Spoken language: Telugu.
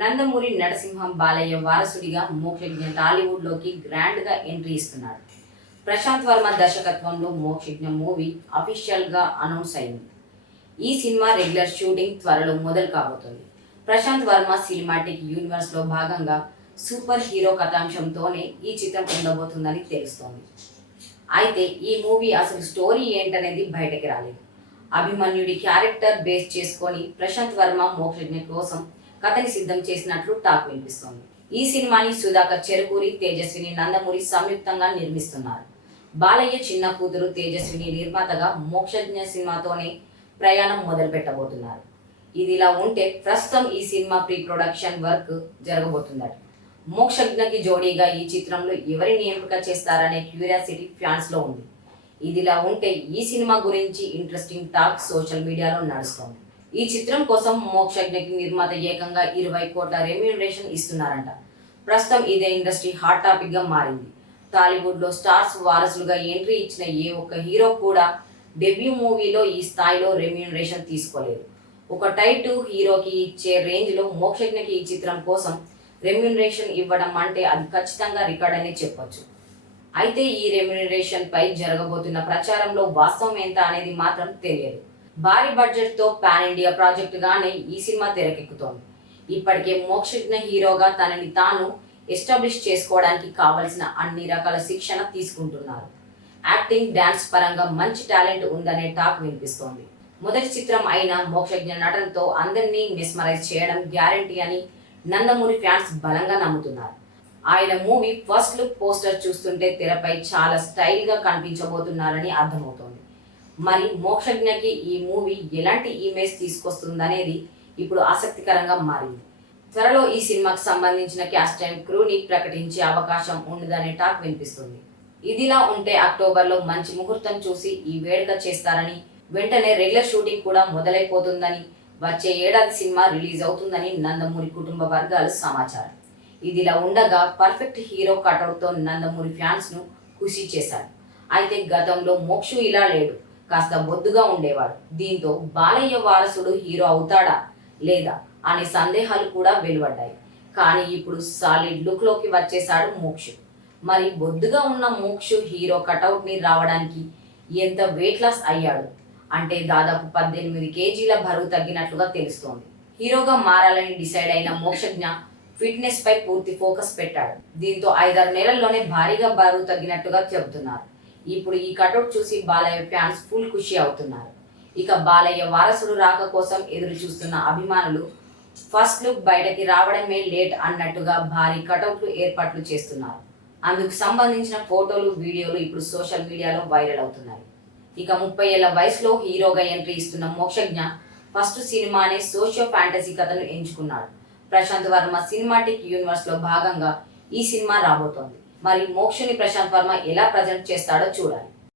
నందమూరి నరసింహం బాలయ్య వారసుడిగా మోక్షజ్ఞ టాలీవుడ్లోకి గ్రాండ్గా ఎంట్రీ ఇస్తున్నాడు. ప్రశాంత్ వర్మ దర్శకత్వంలో మోక్షజ్ఞ మూవీ అఫీషియల్గా అనౌన్స్ అయింది. ఈ సినిమా రెగ్యులర్ షూటింగ్ త్వరలో మొదలు కాబోతుంది. ప్రశాంత్ వర్మ సినిమాటిక్ యూనివర్స్లో భాగంగా సూపర్ హీరో కథాంశంతోనే ఈ చిత్రం ఉండబోతుందని తెలుస్తోంది. అయితే ఈ మూవీ అసలు స్టోరీ ఏంటనేది బయటకి రాలేదు. అభిమన్యుడి క్యారెక్టర్ బేస్ చేసుకొని ప్రశాంత్ వర్మ మోక్షజ్ఞ కోసం కథని సిద్ధం చేసినట్లు టాక్ వినిపిస్తోంది. ఈ సినిమాని సుధాకర్ చెరుకూరి, తేజస్విని నందమూరి సంయుక్తంగా నిర్మిస్తున్నారు. బాలయ్య చిన్న కూతురు తేజస్విని నిర్మాతగా మోక్షజ్ఞ సినిమాతోనే ప్రయాణం మొదలు పెట్టబోతున్నారు. ఇదిలా ఉంటే ప్రస్తుతం ఈ సినిమా ప్రీ ప్రొడక్షన్ వర్క్ జరగబోతుందట. మోక్షజ్ఞకి జోడీగా ఈ చిత్రంలో ఎవరిని ఎంపిక చేస్తారనే క్యూరియాసిటీ ఫ్యాన్స్లో ఉంది. ఇదిలా ఉంటే ఈ సినిమా గురించి ఇంట్రెస్టింగ్ టాక్ సోషల్ మీడియాలో నడుస్తోంది. ఈ చిత్రం కోసం మోక్షజ్ఞకి నిర్మాత ఏకంగా 20 కోట్ల రెమ్యూనరేషన్ ఇస్తున్నారంట. ప్రస్తుతం ఇదే ఇండస్ట్రీ హాట్ టాపిక్ గా మారింది. టాలీవుడ్ లో స్టార్స్ వారసులుగా ఎంట్రీ ఇచ్చిన ఏ ఒక్క హీరో కూడా డెబ్యూ మూవీలో ఈ స్థాయిలో రెమ్యూనరేషన్ తీసుకోలేదు. ఒక టైప్ 2 హీరోకి ఇచ్చే రేంజ్ లో మోక్షజ్ఞకి ఈ చిత్రం కోసం రెమ్యూనరేషన్ ఇవ్వడం అంటే అది ఖచ్చితంగా రికార్డ్ అనే చెప్పొచ్చు. అయితే ఈ రెమ్యూనరేషన్ పై జరగబోతున్న ప్రచారంలో వాస్తవం ఎంత అనేది మాత్రం తెలియదు. భారీ బడ్జెట్ తో పాన్ ఇండియా ప్రాజెక్ట్ గానే ఈ సినిమా తెరకెక్కుతోంది. ఇప్పటికే మోక్షజ్ఞ హీరోగా తనని తాను ఎస్టాబ్లిష్ చేసుకోవడానికి కావలసిన అన్ని రకాల శిక్షణ తీసుకుంటున్నారు. యాక్టింగ్, డాన్స్ పరంగా మంచి టాలెంట్ ఉందనే టాక్ వినిపిస్తోంది. మొదటి చిత్రం అయిన మోక్షజ్ఞ నటనతో అందరినీ మెస్మరైజ్ చేయడం గ్యారంటీ అని నందమూరి ఫ్యాన్స్ బలంగా నమ్ముతున్నారు. ఆయన మూవీ ఫస్ట్ లుక్ పోస్టర్ చూస్తుంటే తెరపై చాలా స్టైల్ గా కనిపించబోతున్నారని అర్థమవుతోంది. మరి మోక్షజ్ఞకి ఈ మూవీ ఎలాంటి ఇమేజ్ తీసుకొస్తుందనేది ఇప్పుడు ఆసక్తికరంగా మారింది. త్వరలో ఈ సినిమాకు సంబంధించిన క్యాస్ట్ అండ్ క్రూని ప్రకటించే అవకాశం ఉండదనే టాక్ వినిపిస్తుంది. ఇదిలా ఉంటే అక్టోబర్లో మంచి ముహూర్తం చూసి ఈ వేడుక చేస్తారని, వెంటనే రెగ్యులర్ షూటింగ్ కూడా మొదలైపోతుందని, వచ్చే ఏడాది సినిమా రిలీజ్ అవుతుందని నందమూరి కుటుంబ వర్గాలు సమాచారం. ఇదిలా ఉండగా పర్ఫెక్ట్ హీరో కటౌట్తో నందమూరి ఫ్యాన్స్ ను ఖుషి చేశాడు. అయితే గతంలో మోక్షు ఇలా లేడు, కాస్త బొద్దుగా ఉండేవాడు. దీంతో బాలయ్య వారసుడు హీరో అవుతాడా లేదా అనే సందేహాలు కూడా వెలువడ్డాయి. కానీ ఇప్పుడు సాలిడ్ లుక్ లోకి వచ్చేశాడు మోక్షు. మరి బొద్దుగా ఉన్న మోక్షు హీరో కటౌట్ ని రావడానికి ఎంత వెయిట్ లాస్ అయ్యాడు అంటే దాదాపు 18 కేజీల బరువు తగ్గినట్లుగా తెలుస్తోంది. హీరోగా మారాలని డిసైడ్ అయిన మోక్షజ్ఞ ఫిట్నెస్ పై పూర్తి ఫోకస్ పెట్టాడు. దీంతో 5-6 నెలల్లోనే భారీగా బరువు తగ్గినట్టుగా చెబుతున్నారు. ఇప్పుడు ఈ కటౌట్ చూసి బాలయ్య ఫ్యాన్స్ ఫుల్ ఖుషి అవుతున్నారు. ఇక బాలయ్య వారసుడు రాక కోసం ఎదురు చూస్తున్న అభిమానులు ఫస్ట్ లుక్ బయటకి రావడమే లేట్ అన్నట్టుగా భారీ కటౌట్లు ఏర్పాట్లు చేస్తున్నారు. అందుకు సంబంధించిన ఫోటోలు, వీడియోలు ఇప్పుడు సోషల్ మీడియాలో వైరల్ అవుతున్నాయి. ఇక 30 ఏళ్ల వయసులో హీరోగా ఎంట్రీ ఇస్తున్న మోక్షజ్ఞ ఫస్ట్ సినిమానే సోషియో ఫ్యాంటసీ కథను ఎంచుకున్నాడు. ప్రశాంత్ వర్మ సినిమాటిక్ యూనివర్స్ లో భాగంగా ఈ సినిమా రాబోతోంది. మరి మోక్షని ప్రశాంత్ వర్మ ఎలా ప్రజెంట్ చేస్తాడో చూడాలి.